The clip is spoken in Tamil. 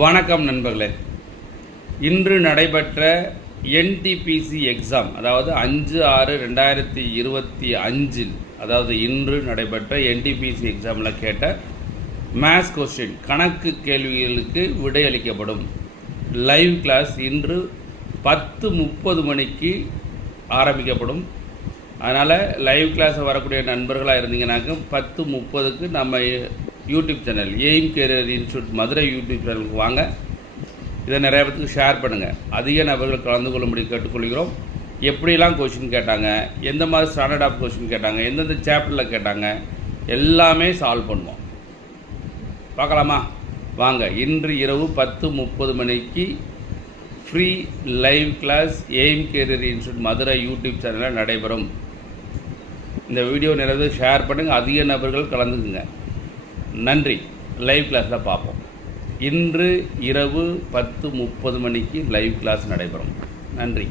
வணக்கம் நண்பர்களே. இன்று நடைபெற்ற என்டிபிசி எக்ஸாம், அதாவது 5/6/2025, அதாவது இன்று நடைபெற்ற என்டிபிசி எக்ஸாமில் கேட்ட மேத்ஸ் கொஸ்டின் கணக்கு கேள்விகளுக்கு விடையளிக்கப்படும் லைவ் கிளாஸ் இன்று 10:30 மணிக்கு ஆரம்பிக்கப்படும். அதனால் லைவ் கிளாஸ் வரக்கூடிய நண்பர்களாக இருந்தீங்கன்னாக்க 10:30க்கு நம்ம YouTube channel Aim Career Institute Madurai YouTube சேனலுக்கு வாங்க. இதை நிறைய பேருக்கு ஷேர் பண்ணுங்கள். அதிக நபர்கள் கலந்து கொள்ளும்படி கேட்டுக்கொள்கிறோம். எப்படிலாம் கொஷின் கேட்டாங்க, எந்த மாதிரி ஸ்டாண்டர்ட் ஆஃப் கொஷின் கேட்டாங்க, எந்தெந்த சாப்டரில் கேட்டாங்க, எல்லாமே சால்வ் பண்ணுவோம். பார்க்கலாமா? வாங்க. இன்று இரவு 10:30 மணிக்கு free live class Aim Career Institute Madurai YouTube சேனலில் நடைபெறும். இந்த வீடியோ நிறைய ஷேர் பண்ணுங்கள். அதிக நபர்கள் கலந்துக்குங்க. நன்றி. லைவ் கிளாஸில் பார்ப்போம். இன்று இரவு 10:30 மணிக்கு லைவ் கிளாஸ் நடைபெறும். நன்றி.